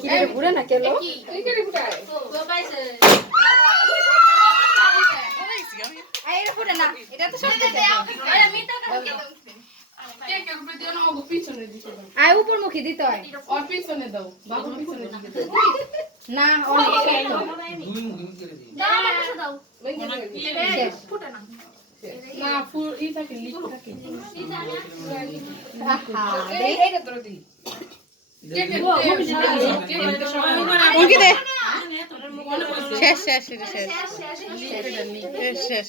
কি রে ঘুরে না কেলো আই এটা ঘুরে না। সত্যি আই উপর মুখী দিতে হয় না অনেক শেষ। দে শেষ শেষ শেষ শেষ শেষ